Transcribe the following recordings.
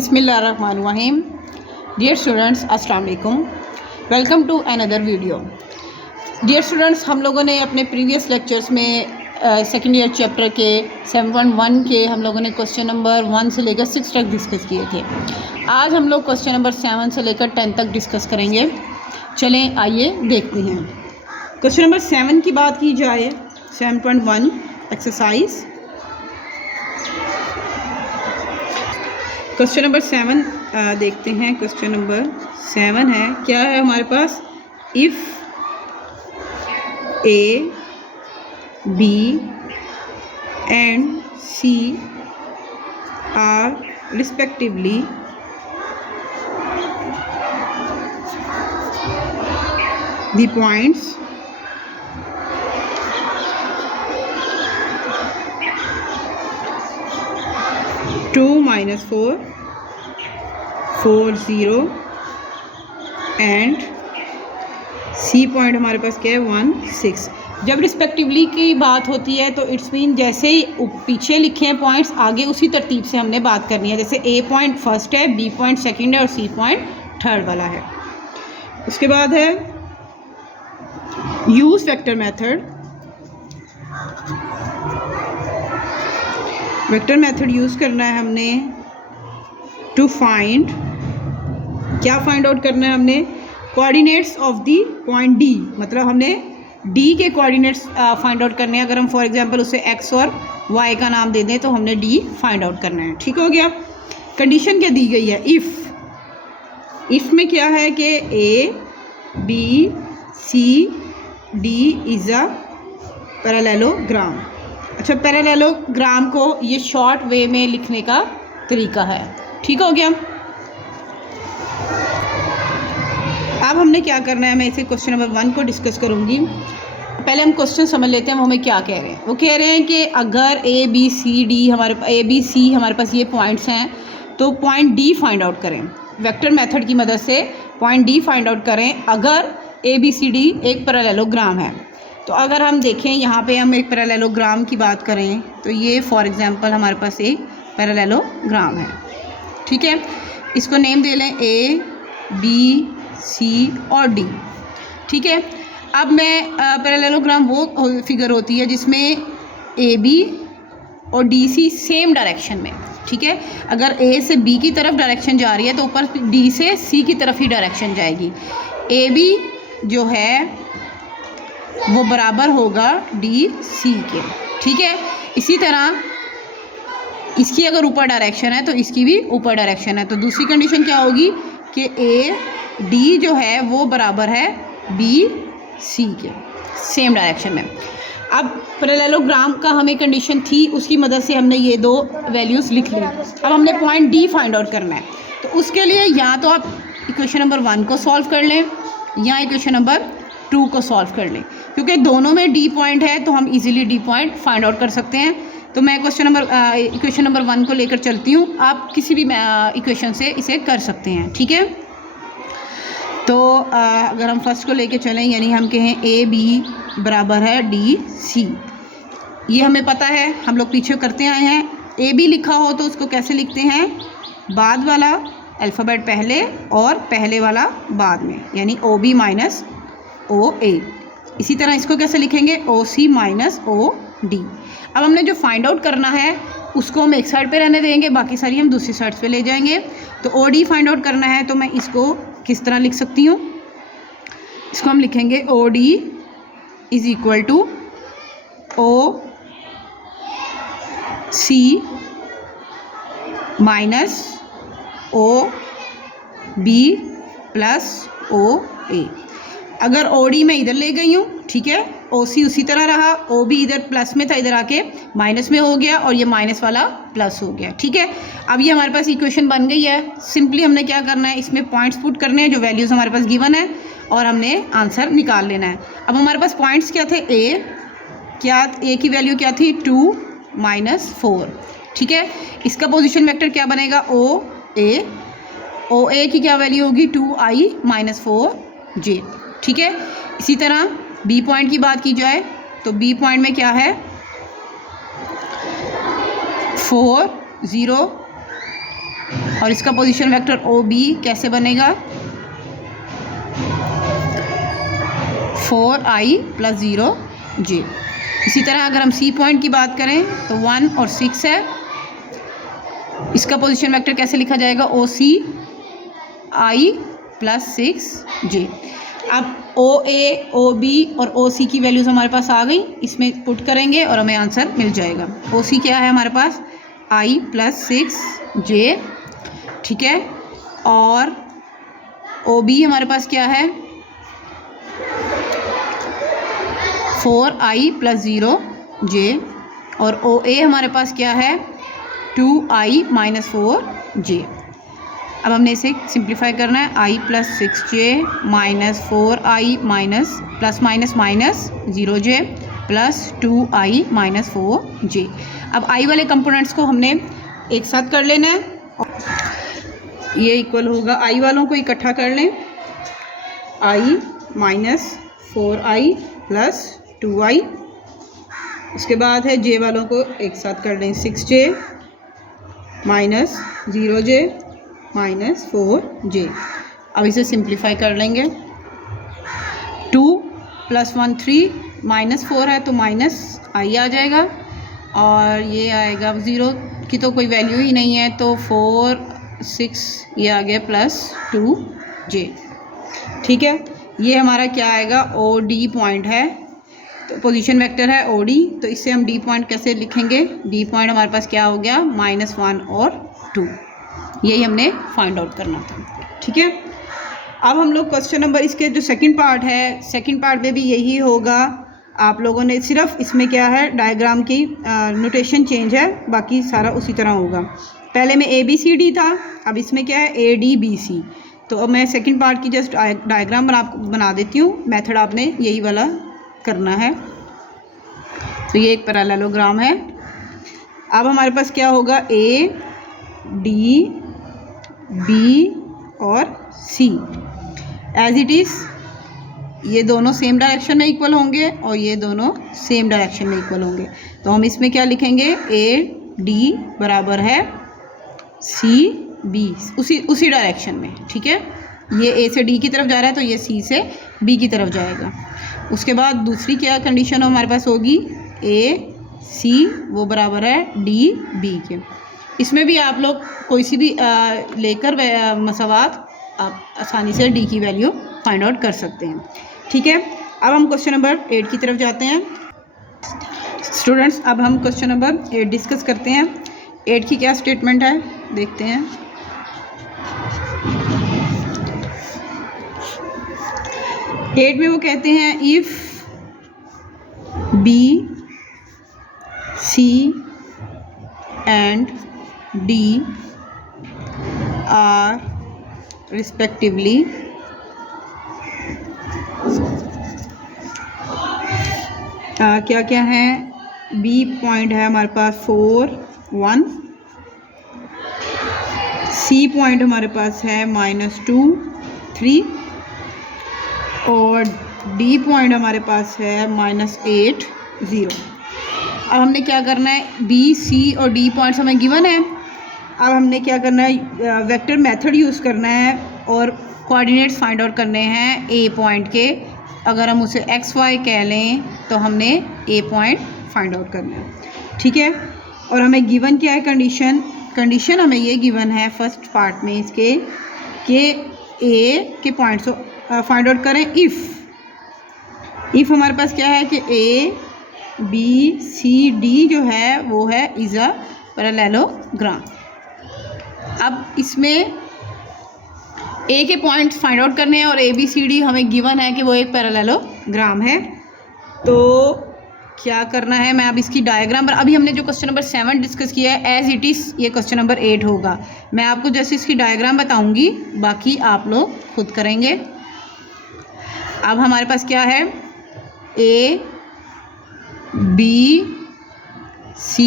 बिस्मिल्लाहिर्रहमानिर्रहीम। Dear students, अस्सलाम वालेकुम। Welcome to another video. Dear students, हम लोगों ने अपने प्रीवियस लेक्चर्स में सेकेंड ईयर चैप्टर के 7.1 के हम लोगों ने क्वेश्चन नंबर 1 से लेकर 6 तक डिस्कस किए थे। आज हम लोग क्वेश्चन नंबर 7 से लेकर 10 तक डिस्कस करेंगे। चलें आइए देखते हैं। क्वेश्चन नंबर 7 की बात की जाए, 7.1 एक्सरसाइज। क्वेश्चन नंबर 7 देखते हैं। क्वेश्चन नंबर 7 है, क्या है हमारे पास? If A, B and C are respectively the points two minus 4 4 0 and C point हमारे पास क्या है 1 6। जब रिस्पेक्टिवली की बात होती है तो इट्स मीन जैसे ही पीछे लिखे हैं पॉइंट्स, आगे उसी तरतीब से हमने बात करनी है। जैसे ए पॉइंट फर्स्ट है, बी पॉइंट सेकंड है और सी पॉइंट थर्ड वाला है। उसके बाद है use vector method. Vector method use करना है हमने टू फाइंड, क्या फाइंड आउट करना है हमने? Coordinates of the point D. मतलब हमने डी के कोऑर्डिनेट्स फाइंड आउट करने हैं। अगर हम फॉर एग्जांपल उसे एक्स और वाई का नाम दे दें तो हमने डी फाइंड आउट करना है। ठीक हो गया। कंडीशन क्या दी गई है? इफ़ में क्या है कि A B C D is a parallelogram. अच्छा, पैरेललोग्राम को ये शॉर्ट वे में लिखने का तरीका है। ठीक हो गया। अब हमने क्या करना है, मैं इसे क्वेश्चन नंबर 1 को डिस्कस करूंगी। पहले हम क्वेश्चन समझ लेते हैं वो हमें क्या कह रहे हैं। वो कह रहे हैं कि अगर ए बी सी हमारे पास ये पॉइंट्स हैं तो पॉइंट डी फाइंड आउट करें। वेक्टर मेथड की मदद से पॉइंट डी फाइंड आउट करें अगर ए बी सी डी एक पैरेललोग्राम है। तो अगर हम देखें यहाँ पे हम एक पैरेललोग्राम की बात करें तो ये फॉर एग्जांपल हमारे पास एक पैरेललोग्राम है। ठीक है, इसको नेम दे लें ए बी सी और डी। ठीक है, अब मैं पैरेललोग्राम वो फिगर होती है जिसमें ए बी और डी सी सेम डायरेक्शन में। ठीक है, अगर ए से बी की तरफ डायरेक्शन जा रही है तो ऊपर डी से सी की तरफ ही डायरेक्शन जाएगी। ए बी जो है वो बराबर होगा डी सी के। ठीक है, इसी तरह इसकी अगर ऊपर डायरेक्शन है तो इसकी भी ऊपर डायरेक्शन है। तो दूसरी कंडीशन क्या होगी कि ए डी जो है वो बराबर है बी सी के, सेम डायरेक्शन में। अब पैरेललोग्राम का हमें कंडीशन थी, उसकी मदद से हमने ये दो वैल्यूज़ लिख ली। अब हमने पॉइंट डी फाइंड आउट करना है। तो उसके लिए या तो आप इक्वेशन नंबर 1 को सॉल्व कर लें या इक्वेशन नंबर 2 को सॉल्व कर लें, क्योंकि दोनों में डी पॉइंट है तो हम easily D point find out कर सकते हैं। तो मैं इक्वेशन नंबर 1 को लेकर चलती हूँ। आप किसी भी इक्वेशन से इसे कर सकते हैं। ठीक है, तो अगर हम फर्स्ट को लेकर चलें, यानी हम कहें ए बी बराबर है डी सी, ये हमें पता है, हम लोग पीछे करते आए हैं। ए बी लिखा हो तो उसको कैसे लिखते हैं? बाद वाला अल्फ़ाबेट पहले और पहले वाला बाद में, यानी ओ बी माइनस ओ ए। इसी तरह इसको कैसे लिखेंगे? ओ सी माइनस ओ डी। अब हमने जो फाइंड आउट करना है उसको हम एक साइड पे रहने देंगे, बाकी सारी हम दूसरी साइड पे ले जाएंगे। तो ओ डी फाइंड आउट करना है तो मैं इसको किस तरह लिख सकती हूँ? इसको हम लिखेंगे O D is equal to O C minus O B plus O A. अगर ओ डी मैं इधर ले गई हूँ, ठीक है, ओ सी उसी तरह रहा, ओ बी इधर प्लस में था, इधर आके माइनस में हो गया और ये माइनस वाला प्लस हो गया। ठीक है, अब ये हमारे पास इक्वेशन बन गई है। सिंपली हमने क्या करना है, इसमें पॉइंट्स पुट करने हैं जो वैल्यूज़ हमारे पास गिवन है और हमने आंसर निकाल लेना है। अब हमारे पास पॉइंट्स क्या थे? ए की वैल्यू क्या थी? 2 माइनस 4। ठीक है, इसका पोजिशन वेक्टर क्या बनेगा? ओ ए की क्या वैल्यू होगी? 2i minus 4j। ठीक है, इसी तरह बी पॉइंट की बात की जाए तो बी पॉइंट में क्या है? 4 0 और इसका पोजीशन वेक्टर ओ बी कैसे बनेगा, 4i + 0j। इसी तरह अगर हम सी पॉइंट की बात करें तो 1 और 6 है, इसका पोजीशन वेक्टर कैसे लिखा जाएगा, ओ सी i + 6j। अब ओ ए, ओ बी और ओ सी की वैल्यूज़ हमारे पास आ गई, इसमें पुट करेंगे और हमें आंसर मिल जाएगा। ओ सी क्या है हमारे पास, i + 6j, ठीक है। और ओ बी हमारे पास क्या है, 4i + 0j। और ओ ए हमारे पास क्या है, 2i - 4j। अब हमने इसे सिंप्लीफाई करना है, i + 6j - 4i - 0j + 2i - 4j। अब i वाले कंपोनेंट्स को हमने एक साथ कर लेना है, ये इक्वल होगा, i वालों को इकट्ठा कर लें, i - 4i + 2i। उसके बाद है j वालों को एक साथ कर लें, 6j - 0j - 4j। अब इसे सिंप्लीफाई कर लेंगे, 2 + 1 3 - 4 है तो -i आ जाएगा, और ये आएगा 0 की तो कोई वैल्यू ही नहीं है, तो 4 6 ये आ गया +2j, ठीक है। ये हमारा क्या आएगा, ओ डी पॉइंट है, तो पोजीशन वेक्टर है ओ डी, तो इससे हम डी पॉइंट कैसे लिखेंगे, डी पॉइंट हमारे पास क्या हो गया, -1 और 2। यही हमने फाइंड आउट करना था, ठीक है। अब हम लोग क्वेश्चन नंबर, इसके जो सेकंड पार्ट है, सेकंड पार्ट में भी यही होगा। आप लोगों ने सिर्फ इसमें क्या है, डायग्राम की नोटेशन चेंज है, बाकी सारा उसी तरह होगा। पहले में ABCD था, अब इसमें क्या है, ADBC। तो अब मैं सेकंड पार्ट की जस्ट डायग्राम बना देती हूँ, मेथड आपने यही वाला करना है। तो ये एक पैरेललोग्राम है। अब हमारे पास क्या होगा, A D B और C एज इट इज़, ये दोनों सेम डायरेक्शन में इक्वल होंगे और ये दोनों सेम डायरेक्शन में इक्वल होंगे। तो हम इसमें क्या लिखेंगे, AD बराबर है CB, उसी डायरेक्शन में, ठीक है। ये A से D की तरफ जा रहा है तो ये C से B की तरफ जाएगा। उसके बाद दूसरी क्या कंडीशन हमारे पास होगी, AC वो बराबर है DB के। इसमें भी आप लोग कोई सी भी लेकर मसावात आप आसानी से D की वैल्यू फाइंड आउट कर सकते हैं, ठीक है। अब हम क्वेश्चन नंबर 8 की तरफ जाते हैं स्टूडेंट्स। अब हम क्वेश्चन नंबर 8 डिस्कस करते हैं। 8 की क्या स्टेटमेंट है देखते हैं। 8 में वो कहते हैं, if B C and D are respectively क्या क्या है, B पॉइंट है हमारे पास 4 1, C पॉइंट हमारे पास है -2 3, और D पॉइंट हमारे पास है -8 0। अब हमने क्या करना है, B C और D पॉइंट्स हमें गिवन है। अब हमने क्या करना है, वेक्टर मेथड यूज़ करना है और कोऑर्डिनेट्स फाइंड आउट करने हैं A पॉइंट के। अगर हम उसे XY कह लें तो हमने A पॉइंट फाइंड आउट करना है, ठीक है। और हमें गिवन क्या है, कंडीशन हमें ये गिवन है फर्स्ट पार्ट में इसके, कि A के पॉइंट्स को फाइंड आउट करें इफ़ हमारे पास क्या है कि A B C D जो है वो है इज़ अ पैरेललोग्राम। अब इसमें A के पॉइंट्स फाइंड आउट करने हैं और ABCD हमें गिवन है कि वो एक पैरेललोग्राम है। तो क्या करना है, मैं अब इसकी डायग्राम पर, अभी हमने जो क्वेश्चन नंबर 7 डिस्कस किया है एज इट इज़ ये क्वेश्चन नंबर 8 होगा। मैं आपको जैसे इसकी डायग्राम बताऊंगी, बाकी आप लोग खुद करेंगे। अब हमारे पास क्या है, A B C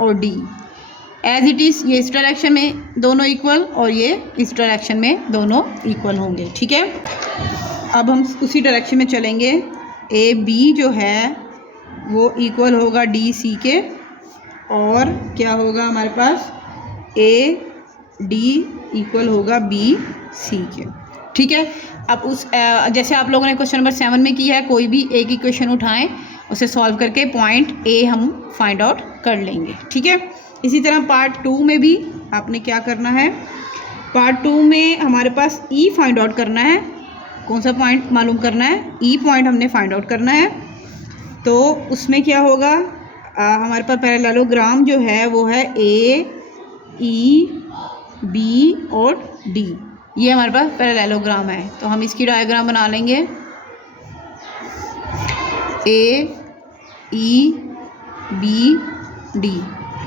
और D एज इट इज़, ये इस डायरेक्शन में दोनों इक्वल और ये इस डायरेक्शन में दोनों इक्वल होंगे, ठीक है। अब हम उसी डायरेक्शन में चलेंगे। A B जो है वो इक्वल होगा D C के, और क्या होगा हमारे पास, A डी इक्वल होगा बी सी के। ठीक है, अब उस जैसे आप लोगों ने क्वेश्चन नंबर 7 में किया है, कोई भी एक इक्वेशन उठाएं, उसे सॉल्व करके पॉइंट ए हम फाइंड आउट कर लेंगे। ठीक है, इसी तरह पार्ट 2 में भी आपने क्या करना है, पार्ट 2 में हमारे पास ई फाइंड आउट करना है। कौन सा पॉइंट मालूम करना है, ई पॉइंट हमने फाइंड आउट करना है। तो उसमें क्या होगा, हमारे पास पैरेललोग्राम जो है वो है ए, ई, बी और डी, ये हमारे पास पैरेललोग्राम है। तो हम इसकी डायग्राम बना लेंगे। A, E, B, D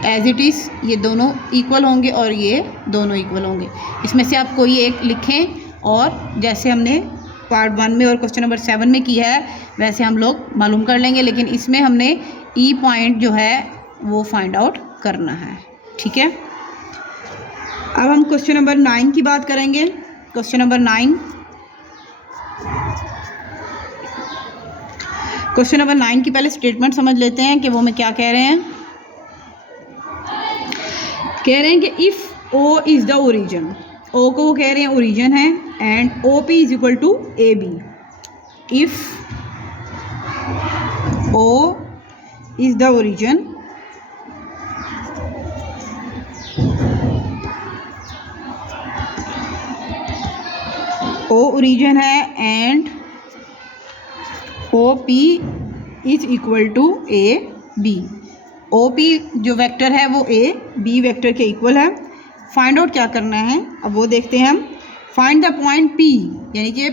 as it is, ये दोनों इक्वल होंगे और ये दोनों इक्वल होंगे। इसमें से आप कोई एक लिखें और जैसे हमने पार्ट 1 में और क्वेश्चन नंबर 7 में किया है वैसे हम लोग मालूम कर लेंगे, लेकिन इसमें हमने ई पॉइंट जो है वो फाइंड आउट करना है। ठीक है, अब हम क्वेश्चन नंबर 9 की बात करेंगे। क्वेश्चन नंबर 9, क्वेश्चन नंबर 9 की पहले स्टेटमेंट समझ लेते हैं कि वो हमें क्या कह रहे हैं। कह रहे हैं कि if O is the origin, O को वो कह रहे हैं ओरिजिन है, and O P is equal to A B. If O is the origin O origin है and O P is equal to A B. O P जो vector है वो ए बी वेक्टर के इक्वल है। Find out क्या करना है, अब वो देखते हैं हम। फाइंड द पॉइंट पी, यानी कि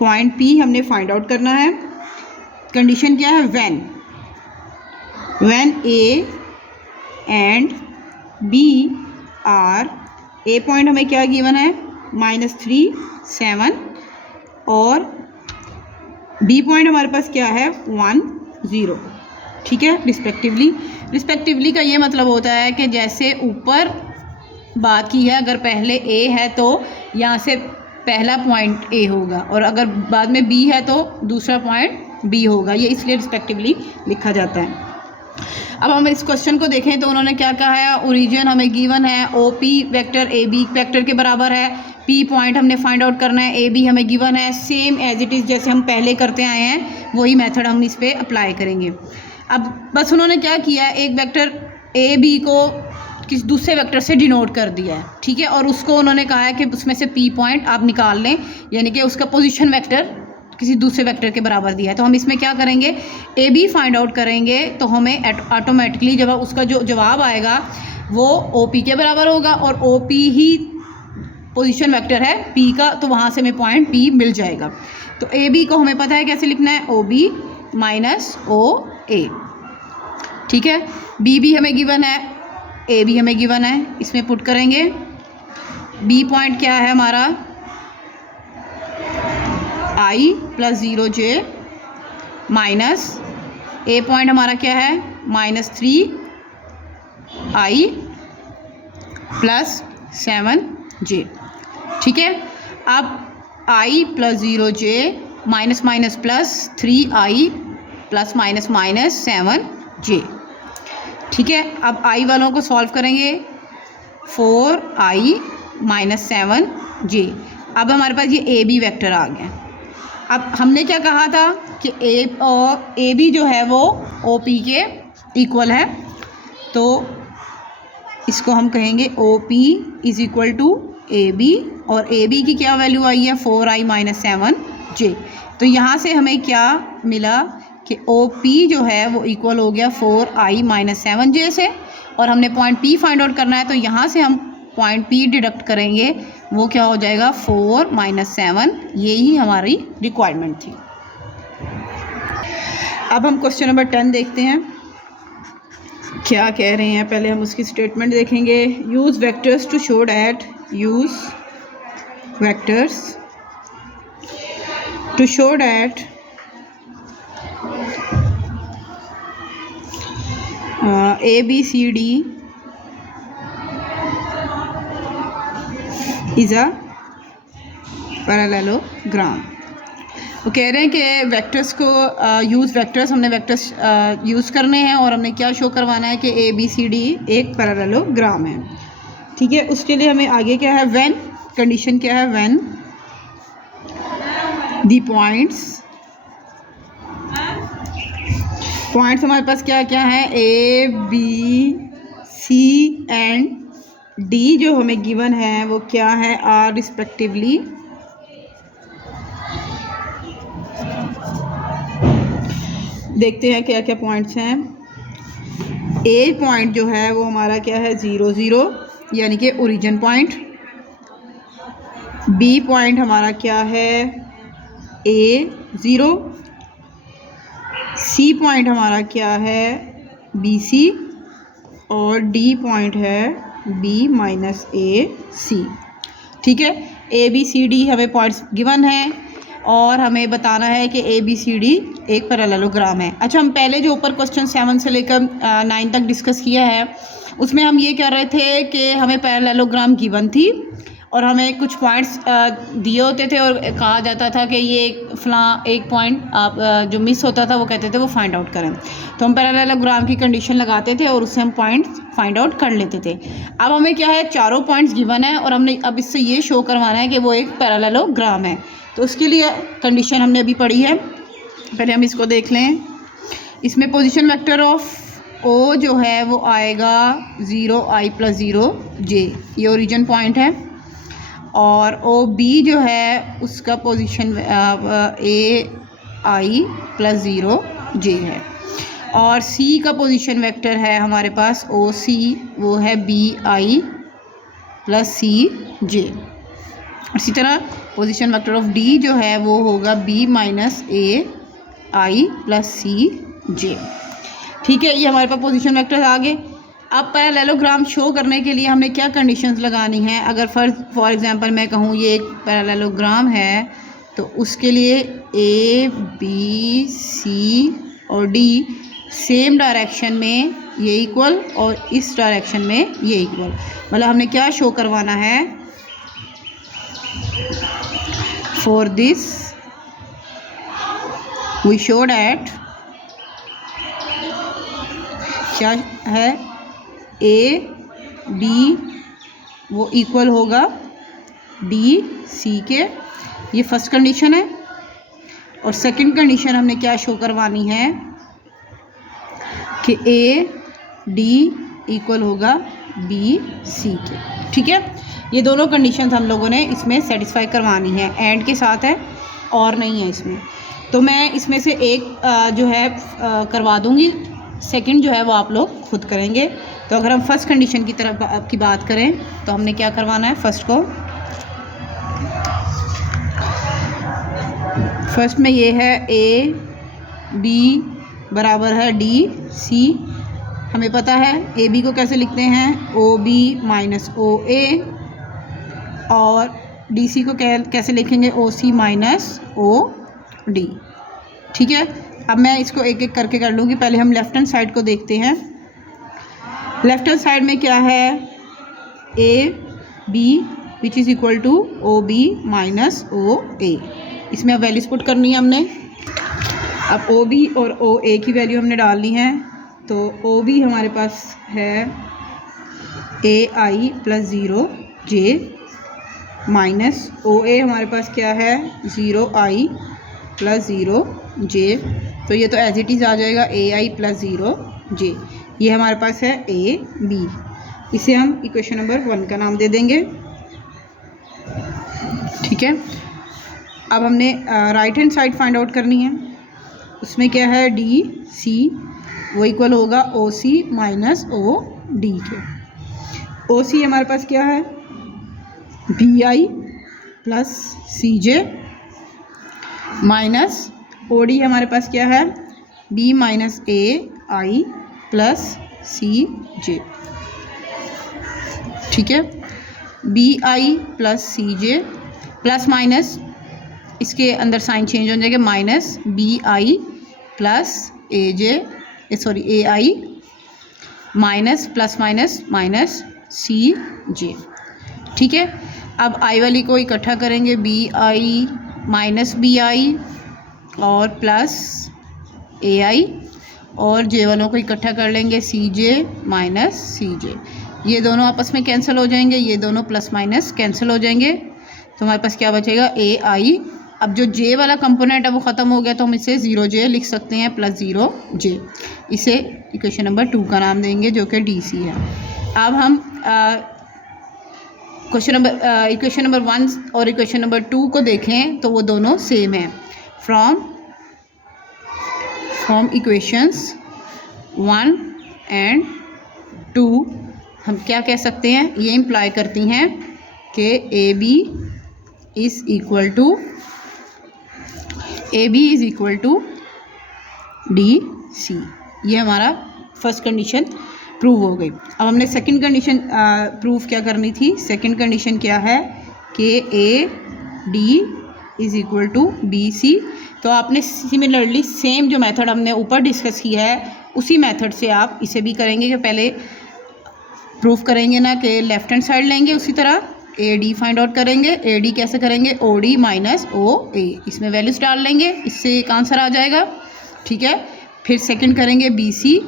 पॉइंट पी हमने फाइंड आउट करना है। कंडीशन क्या है, when A and B are, A point हमें क्या गिवन है -3, 7 और बी पॉइंट हमारे पास क्या है 1, 0। ठीक है, रिस्पेक्टिवली का ये मतलब होता है कि जैसे ऊपर बात की है, अगर पहले ए है तो यहाँ से पहला पॉइंट ए होगा और अगर बाद में बी है तो दूसरा पॉइंट बी होगा, ये इसलिए रिस्पेक्टिवली लिखा जाता है। अब हम इस क्वेश्चन को देखें तो उन्होंने क्या कहा है, ओरिजिन हमें गिवन है, O P vector A B vector के बराबर है, पी पॉइंट हमने फाइंड आउट करना है, ए बी हमें गिवन है। सेम एज इट इज़ जैसे हम पहले करते आए हैं वही मेथड हम इस पर अप्लाई करेंगे। अब बस उन्होंने क्या किया है, एक वेक्टर ए बी को किसी दूसरे वेक्टर से डिनोट कर दिया है। ठीक है, और उसको उन्होंने कहा है कि उसमें से पी पॉइंट आप निकाल लें, यानी कि उसका पोजीशन वेक्टर किसी दूसरे वेक्टर के बराबर दिया है। तो हम इसमें क्या करेंगे, ए बी फाइंड आउट करेंगे तो हमें ऑटोमेटिकली जब उसका जो जवाब आएगा वो ओ पी के बराबर होगा और ओ पी ही पोजीशन वेक्टर है पी का, तो वहाँ से हमें पॉइंट पी मिल जाएगा। तो ए बी को हमें पता है कैसे लिखना है, ओ बी माइनस ओ ए। ठीक है, बी भी हमें गिवन है, ए भी हमें गिवन है, इसमें पुट करेंगे। बी पॉइंट क्या है हमारा i + 0j minus A point हमारा क्या है -3i + 7j। ठीक है, अब i + 0j minus minus plus 3i ± 7j। ठीक है, अब i वालों को सॉल्व करेंगे, 4i - 7j। अब हमारे पास ये ए बी वेक्टर आ गया। अब हमने क्या कहा था कि ए बी जो है वो ओ पी के इक्वल है, तो इसको हम कहेंगे O P is equal to A B, और ए बी की क्या वैल्यू आई है 4i - 7j। तो यहाँ से हमें क्या मिला कि ओ पी जो है वो इक्वल हो गया 4i - 7j से, और हमने पॉइंट पी फाइंड आउट करना है तो यहाँ से हम पॉइंट पी डिडक्ट करेंगे, वो क्या हो जाएगा 4 - 7। यही हमारी रिक्वायरमेंट थी। अब हम क्वेश्चन नंबर 10 देखते हैं क्या कह रहे हैं। पहले हम उसकी स्टेटमेंट देखेंगे। Use vectors to show that, use vectors to show that ABCD is a parallelogram। वो कह रहे हैं कि वेक्टर्स को हमने वेक्टर्स यूज़ करने हैं और हमने क्या शो करवाना है कि ABCD एक पैरेललोग्राम है। ठीक है, उसके लिए हमें आगे क्या है, व्हेन कंडीशन क्या है, व्हेन दी पॉइंट्स हमारे पास क्या क्या है, ABC एंड D जो हमें गिवन है वो क्या है, आर रिस्पेक्टिवली देखते हैं क्या क्या पॉइंट्स हैं। A पॉइंट जो है वो हमारा क्या है, 0 0 यानी कि ओरिजिन पॉइंट। B पॉइंट हमारा क्या है, A 0। C पॉइंट हमारा क्या है, BC। और D पॉइंट है B माइनस AC। ठीक है, ABCD हमें पॉइंट्स गिवन है और हमें बताना है कि ABCD एक पैरेललोग्राम है। अच्छा, हम पहले जो ऊपर क्वेश्चन 7 से लेकर 9 तक डिस्कस किया है उसमें हम ये कह रहे थे कि हमें पैरेललोग्राम गिवन थी और हमें कुछ पॉइंट्स दिए होते थे और कहा जाता था कि ये फलां एक पॉइंट आप जो मिस होता था वो कहते थे वो फाइंड आउट करें। तो हम पैरेललोग्राम की कंडीशन लगाते थे और उससे हम पॉइंट्स फाइंड आउट कर लेते थे। अब हमें क्या है, चारों पॉइंट्स गिवन है और हमने अब इससे ये शो करवाना है कि वो एक पैरेललोग्राम है। तो उसके लिए कंडीशन हमने अभी पढ़ी है, पहले हम इसको देख लें। इसमें पोजीशन वेक्टर ऑफ O जो है वो आएगा 0i + 0j, ये ओरिजिन पॉइंट है। और OB जो है उसका पोजीशन ai + 0j है। और C का पोजीशन वेक्टर है हमारे पास OC, वो है bi + cj। इसी तरह पोजीशन वेक्टर ऑफ D जो है वो होगा b - ai + cj। ठीक है, ये हमारे पास पोजीशन वेक्टर आ गए। अब पैरेललोग्राम शो करने के लिए हमने क्या कंडीशंस लगानी है। अगर फॉर एग्जांपल मैं कहूँ ये एक पैरेललोग्राम है तो उसके लिए A, B, C और D सेम डायरेक्शन में ये इक्वल और इस डायरेक्शन में ये इक्वल, मतलब हमने क्या शो करवाना है, for this we show that क्या है, A B वो इक्वल होगा D C के, ये फर्स्ट कंडीशन है। और सेकंड कंडीशन हमने क्या शो करवानी है कि A D इक्वल होगा B C के। ठीक है, ये दोनों कंडीशंस हम लोगों ने इसमें सेटिस्फाई करवानी है, एंड के साथ है और नहीं है इसमें। तो मैं इसमें से एक जो है करवा दूंगी, सेकंड जो है वो आप लोग खुद करेंगे। तो अगर हम फर्स्ट कंडीशन की तरफ की बात करें तो हमने क्या करवाना है, फर्स्ट में ये है A B बराबर है D C। हमें पता है A B को कैसे लिखते हैं, OB - OA। और D C को कैसे लिखेंगे, OC - OD। ठीक है, अब मैं इसको एक एक करके कर लूँगी। पहले हम लेफ्ट हैंड साइड को देखते हैं। लेफ्ट हैंड साइड में क्या है, AB which is equal to OB - OA। इसमें अब वैल्यूज पुट करनी है हमने। अब OB और OA की वैल्यू हमने डालनी है। तो OB हमारे पास है ai + 0j माइनस OA हमारे पास क्या है, 0i + 0j। तो ये तो एज इट इज़ आ जाएगा ai + 0j। ये हमारे पास है AB। इसे हम इक्वेशन नंबर 1 का नाम दे देंगे। ठीक है, अब हमने right hand side find out करनी है। उसमें क्या है, DC वो इक्वल होगा OC - OD के। OC हमारे पास क्या है, BI + CJ माइनस OD हमारे पास क्या है, B - AI + CJ। ठीक है, BI + CJ प्लस माइनस इसके अंदर साइन चेंज हो जाएगा, -BI + AI minus plus minus CJ। ठीक है, अब I वाली को इकट्ठा करेंगे, BI - BI और प्लस ए आई, और जे वालों को इकट्ठा कर लेंगे सी जे माइनस सी जे। ये दोनों आपस में कैंसिल हो जाएंगे, ये दोनों प्लस माइनस कैंसिल हो जाएंगे, तो हमारे पास क्या बचेगा ए आई। अब जो जे वाला कंपोनेंट है वो ख़त्म हो गया, तो हम इसे 0j लिख सकते हैं प्लस 0j। इसे इक्वेशन नंबर 2 का नाम देंगे जो कि डी सी है। अब हम इक्वेशन नंबर 1 और इक्वेशन नंबर 2 को देखें तो वो दोनों सेम हैं। फ्रॉम इक्वेशंस 1 एंड 2 हम क्या कह सकते हैं, ये इम्प्लाई करती हैं कि A B is equal to D C. ये हमारा फर्स्ट कंडीशन प्रूव हो गई। अब हमने सेकंड कंडीशन प्रूव क्या करनी थी। सेकंड कंडीशन क्या है कि A D is equal to B C. तो आपने सिमिलरली सेम जो मेथड हमने ऊपर डिस्कस किया है उसी मेथड से आप इसे भी करेंगे कि पहले प्रूफ करेंगे ना कि लेफ्ट हैंड साइड लेंगे, उसी तरह ए डी फाइंड आउट करेंगे। ए डी कैसे करेंगे, ओ डी माइनस ओ ए, इसमें वैल्यूज डाल लेंगे, इससे एक आंसर आ जाएगा। ठीक है, फिर सेकंड करेंगे बी सी,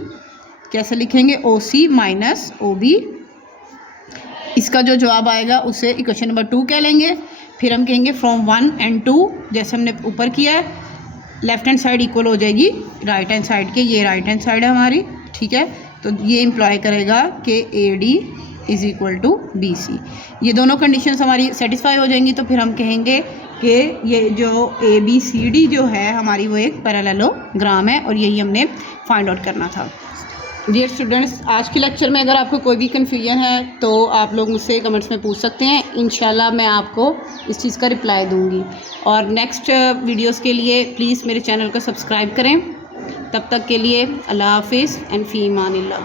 कैसे लिखेंगे, ओ सी माइनस ओ बी। इसका जो जवाब आएगा उसे इक्वेशन नंबर 2 कह लेंगे। फिर हम कहेंगे फ्रॉम 1 एंड 2, जैसे हमने ऊपर किया है, लेफ्ट हैंड साइड इक्वल हो जाएगी राइट हैंड साइड के। ये राइट हैंड साइड है हमारी। ठीक है, तो ये इम्प्लॉय करेगा कि A D is equal to B C. ये दोनों कंडीशंस हमारी सेटिस्फाई हो जाएंगी, तो फिर हम कहेंगे कि ये जो ए बी सी डी जो है हमारी वो एक पैरेललोग्राम है, और यही हमने फाइंड आउट करना था। डियर स्टूडेंट्स, आज के लेक्चर में अगर आपको कोई भी कन्फ्यूजन है तो आप लोग मुझसे कमेंट्स में पूछ सकते हैं। इंशाल्लाह मैं आपको इस चीज़ का रिप्लाई दूंगी। और नेक्स्ट वीडियोस के लिए प्लीज़ मेरे चैनल को सब्सक्राइब करें। तब तक के लिए अल्लाह हाफिज़ एंड फ़ी अमानिल्लाह।